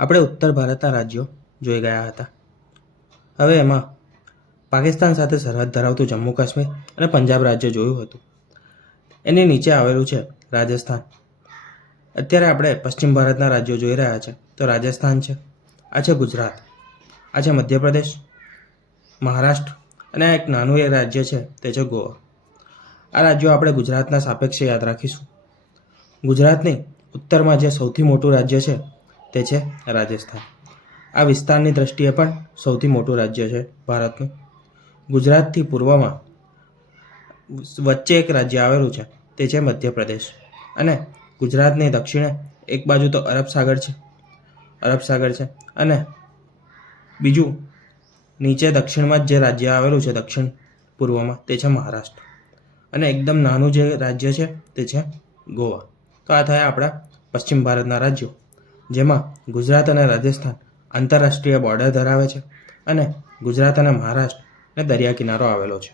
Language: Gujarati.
આપણે ઉત્તર ભારતના રાજ્યો જોઈ ગયા હતા. હવે એમાં પાકિસ્તાન સાથે સરહદ ધરાવતું જમ્મુ કાશ્મીર અને પંજાબ રાજ્ય જોયું હતું. એની નીચે આવેલું છે રાજસ્થાન. અત્યારે આપણે પશ્ચિમ ભારતના રાજ્યો જોઈ રહ્યા છે. તો રાજસ્થાન છે, આ છે ગુજરાત, આ છે મધ્યપ્રદેશ, મહારાષ્ટ્ર અને એક નાનું એ રાજ્ય છે તે છે ગોવા. આ રાજ્યો આપણે ગુજરાતના સાપેક્ષે યાદ રાખીશું. ગુજરાતની ઉત્તરમાં જે સૌથી મોટું રાજ્ય છે તે છે રાજસ્થાન. આ વિસ્તારની દ્રષ્ટિએ પણ સૌથી મોટું રાજ્ય છે ભારતનું. ગુજરાતથી પૂર્વમાં વચ્ચે એક રાજ્ય આવેલું છે તે છે મધ્યપ્રદેશ. અને ગુજરાતની દક્ષિણે એક બાજુ તો અરબ સાગર છે અને બીજું નીચે દક્ષિણમાં જ જે રાજ્ય આવેલું છે દક્ષિણ પૂર્વમાં તે છે મહારાષ્ટ્ર. અને એકદમ નાનું જે રાજ્ય છે તે છે ગોવા. તો આ થયા આપણા પશ્ચિમ ભારતના રાજ્યો, જેમાં ગુજરાત અને રાજસ્થાન આંતરરાષ્ટ્રીય બોર્ડર ધરાવે છે અને ગુજરાત અને મહારાષ્ટ્રને દરિયા કિનારો આવેલો છે.